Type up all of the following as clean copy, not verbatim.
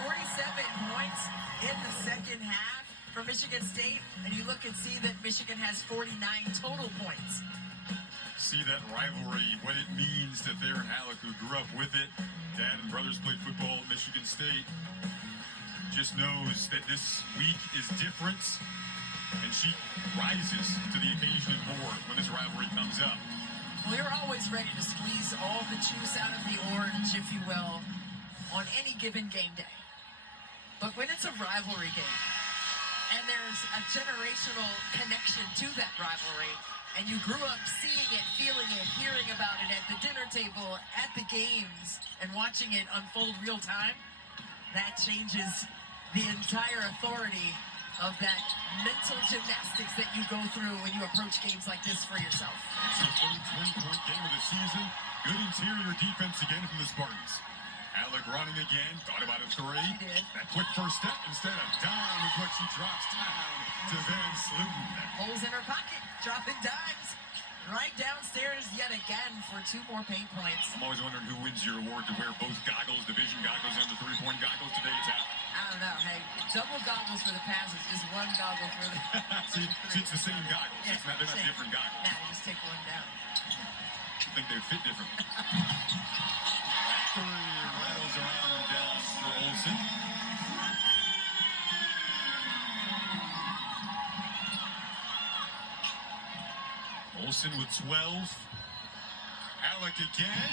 47 points in the second half for Michigan State, and you look and see that Michigan has 49 total points. See that rivalry, what it means to Theron Halleck, who grew up with it. Dad and brothers played football at Michigan State. Just knows that this week is different, and she rises to the occasion more when this rivalry comes up. We're always ready to squeeze all the juice out of the orange, if you will, on any given game day. But when it's a rivalry game, and there's a generational connection to that rivalry, and you grew up seeing it, feeling it, hearing about it at the dinner table, at the games, and watching it unfold real time, that changes the entire authority of that mental gymnastics that you go through when you approach games like this for yourself. It's the third 20-point game of the season. Good interior defense again from the Spartans. Halleck running again, thought about a three. She did. That quick first step instead of down is what she drops down to Van Sluten. Holes in her pocket, dropping dimes. Right downstairs yet again for 2 more paint points. I'm always wondering who wins your award to wear both goggles, division goggles and the three-point goggles. Today it's out. I don't know. Hey, double goggles for the passes, just one goggle for the See, it's the same goggles. Yeah, They're not different goggles. Nah, just take one down. I think they fit differently. Three rattles around and down for Olsen. Olsen with 12. Halleck again.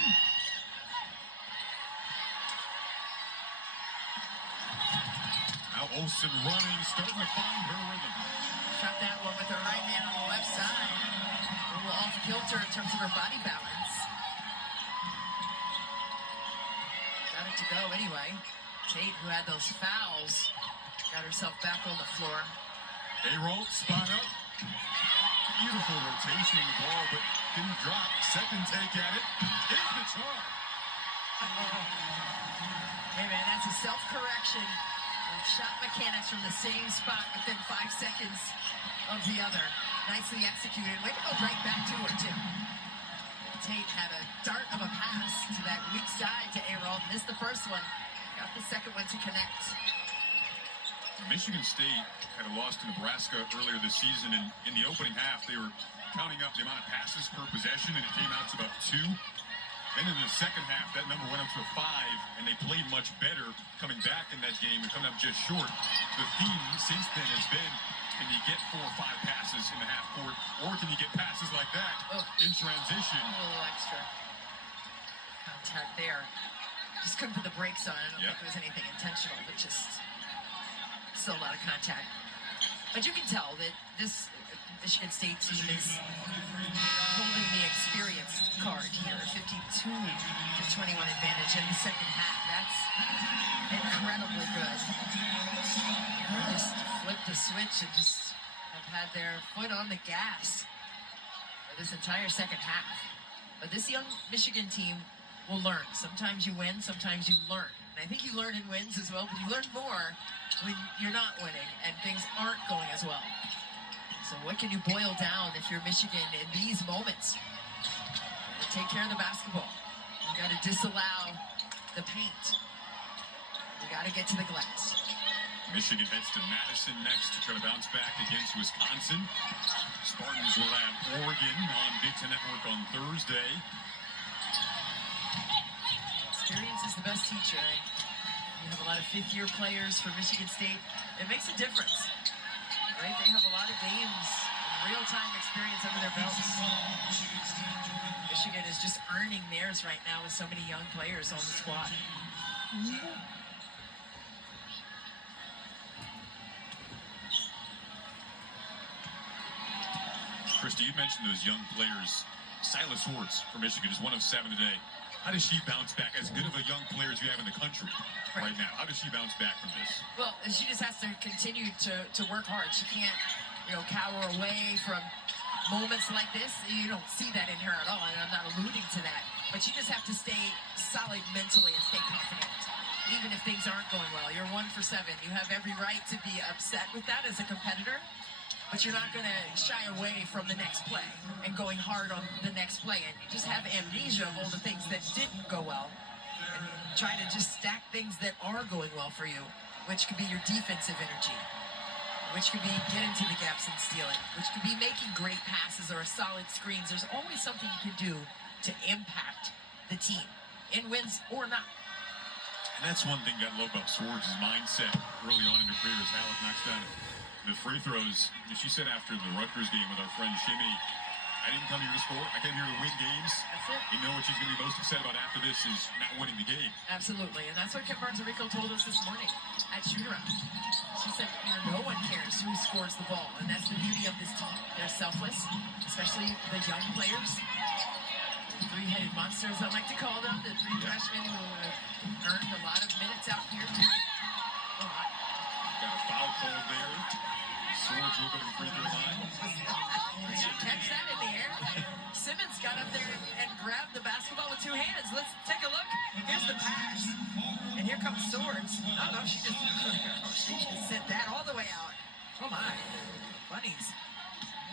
Now Olsen running, starting to find her rhythm. Shot that one with her right hand on the left side. A little off kilter in terms of her body balance. Got it to go anyway. Tate, who had those fouls, got herself back on the floor. A-roll, spot up. Beautiful rotation of the ball, but didn't drop. Second take at it. Is the charge. Hey man, that's a self-correction of shot mechanics from the same spot within 5 seconds of the other. Nicely executed. Way to go right back to her too. Tate had a dart of a pass to that weak side to A-roll. Missed the first one. Got the second one to connect. Michigan State had a loss to Nebraska earlier this season, and in the opening half, they were counting up the amount of passes per possession, and it came out to about 2. Then in the second half, that number went up to 5, and they played much better coming back in that game and coming up just short. The theme since then has been, can you get 4 or 5 passes in the half court, or can you get passes like that in transition? A little extra contact there. Just couldn't put the brakes on. I don't think it was anything intentional, but just still a lot of contact. But you can tell that this Michigan State team is holding the experience card here. 52-21 advantage in the second half. That's incredibly good. They just flipped the switch and just have had their foot on the gas for this entire second half. But this young Michigan team will learn. Sometimes you win, sometimes you learn. And I think you learn in wins as well, but you learn more when you're not winning and things aren't going as well. So what can you boil down if you're Michigan in these moments? Take care of the basketball. You got to disallow the paint. You got to get to the glass. Michigan heads to Madison next to try to bounce back against Wisconsin. Spartans will have Oregon on Big Ten Network on Thursday. Experience is the best teacher. You have a lot of fifth-year players for Michigan State. It makes a difference, right? They have a lot of games, real-time experience under their belts. Michigan is just earning theirs right now with so many young players on the squad. Christy, you mentioned those young players. Silas Hortz for Michigan is one of 7 today. How does she bounce back? As good of a young player as we have in the country right now, how does she bounce back from this? Well, she just has to continue to work hard. She can't, cower away from moments like this. You don't see that in her at all, and I'm not alluding to that. But you just have to stay solid mentally and stay confident. Even if things aren't going well, you're 1 for 7. You have every right to be upset with that as a competitor. But you're not going to shy away from the next play and going hard on the next play. And you just have amnesia of all the things that didn't go well. and try to just stack things that are going well for you, which could be your defensive energy, which could be get into the gaps and steal it, which could be making great passes or solid screens. There's always something you can do to impact the team, in wins or not. And that's one thing I love about Swords' mindset early on in her career as Halleck knocks down the free throws. She said after the Rutgers game with our friend Shimmy, I didn't come here to score. I came here to win games. That's it. You know what she's going to be most upset about after this is not winning the game. Absolutely. And that's what Kim Barnes-Rico told us this morning at shoot-around. She said, no one cares who scores the ball. And that's the beauty of this team. They're selfless, especially the young players. The three-headed monsters, I like to call them. The three freshmen who have earned a lot of minutes out here. Oh, my. Got a foul call there. Swords look at the free throw line. Did you catch that in the air? Simmons got up there and grabbed the basketball with two hands. Let's take a look. Here's the pass. And here comes Swords. Oh, no, she just sent that all the way out. Oh, my. Bunnies.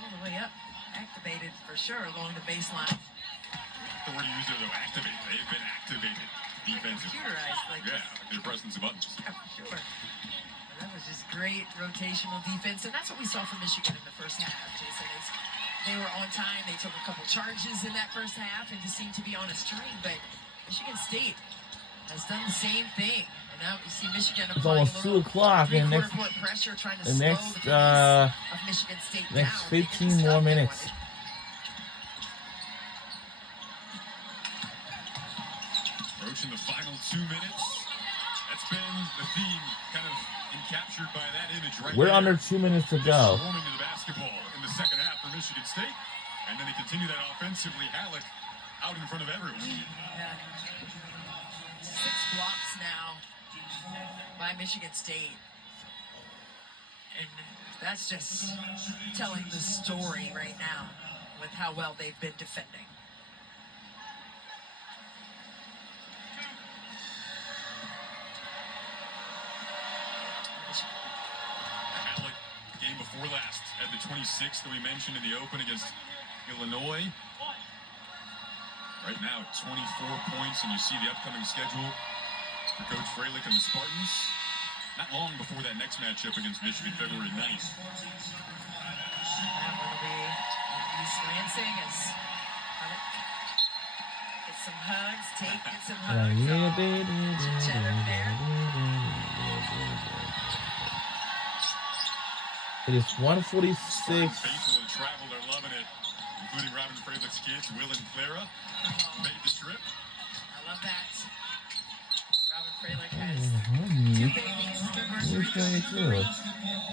All the way up. Activated for sure along the baseline. The word you use there, though, activate. They've been activated. Defensive. Computerized. Like they're pressing some buttons. Yeah, for sure. That was just great rotational defense, and that's what we saw from Michigan in the first half, Jason. They were on time. They took a couple charges in that first half and just seemed to be on a string, but Michigan State has done the same thing. And now you see Michigan applying almost 2 o'clock, and next pressure, trying to the slow next the pace of Michigan State next down. 15 more minutes. Approaching the final 2 minutes. That's been the theme, kind of captured by that image right We're there. under 2 minutes to go. Swarming to the basketball in the second half for Michigan State. And then they continue that offensively. Halleck out in front of everyone. Yeah. 6 blocks now by Michigan State. And that's just telling the story right now with how well they've been defending. Halleck, game before last, at the 26th that we mentioned in the open against Illinois. Right now, 24 points, and you see the upcoming schedule for Coach Freilich and the Spartans. Not long before that next matchup against Michigan, February 9th. That one will be East Lansing as get some hugs, Tate get some hugs. Chit-chat over there. It is 1:46. Faithful and travel, they're loving it, including Robin Freilich's kids, Will and Clara, made the trip. I love that. Robin Freilich has 2 babies.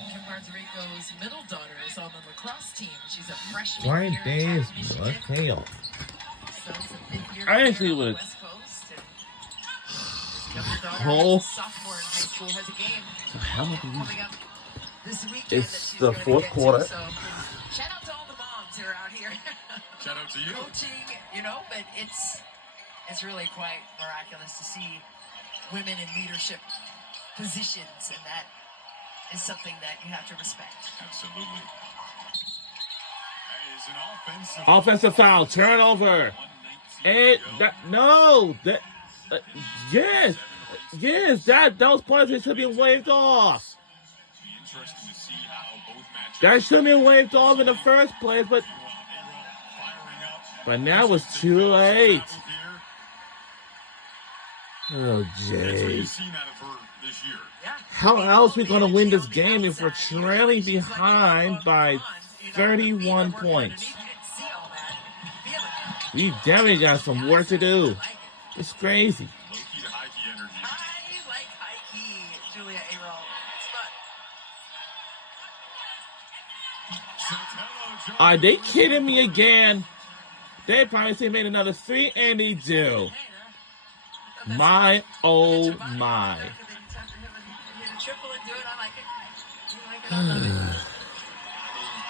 Kim Barnes-Rico's middle daughter is on the lacrosse team. She's a freshman. Right here there at is Michigan. what hell. So it's a big year I actually here on the would- West Coast. And his younger daughter, Oh. who's a sophomore in high school, has a game How much coming up this weekend. It's that she's the gonna fourth get to. quarter. So shout out to all the moms who are out here. Shout out to you. Coaching, but it's really quite miraculous to see women in leadership positions, and that is something that you have to respect. Absolutely. That is an Offensive foul, turnover. 1:19 And to go. that no, that yes, that those points should be waived off. Be interesting to see how both matchups. That shouldn't have been waived off in the first place, but now it's too late. Oh, That's what Jay. you've seen out of her this year. Yeah. How else we gonna win this game if we're trailing behind by 31 points? We definitely got some work to do. It's crazy. Low key to high key energy. I like high key, Julia Arol. It's fun. Sotelo, Are they kidding me again? They probably say made another 3, and they do. My, oh my. Triple and do it. I like it. You like it. I love it.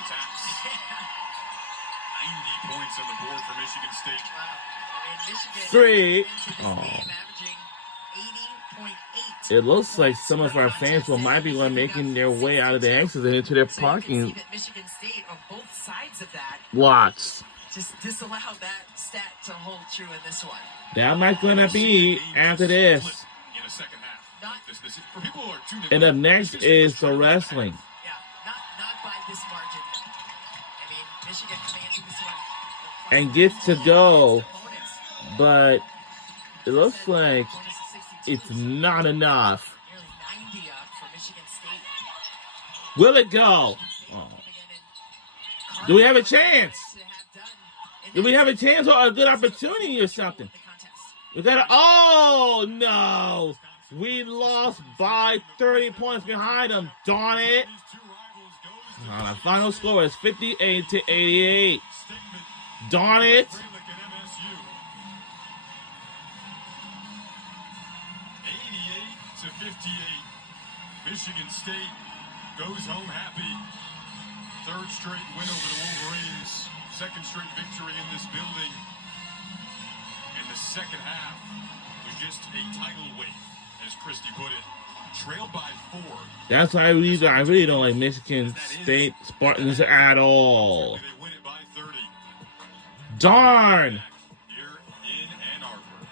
Attacks. 90 points on the board for Michigan State. Wow. I mean, Michigan 3. into this Oh. game averaging 80.8. It looks like some of our fans might be making their way out of the exits and into their So you can parking see that Michigan State on both sides of that lots. just disallow that stat to hold true in this one. That might gonna be after this. In a second half. For people who are tuned And up next is the wrestling. Yeah, not by this margin. I mean, Michigan coming into this one And gets to go, but it looks like it's not enough. Nearly 90 up for Michigan State. Will it go? Oh. Do we have a chance? Do we have a chance or a good opportunity or something? We got oh no! We lost by 30 points behind them. Darn it! The final score is 58-88. Darn it! 88 to 58. Michigan State goes home happy. Third straight win over the Wolverines. Second straight victory in this building. And the second half was just a tidal wave, as Christie put it. Trailed by 4. That's why I really don't like Michigan State Spartans at all. They win it by 30. Darn! Here in Ann Arbor.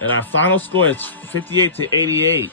And our final score is 58-88.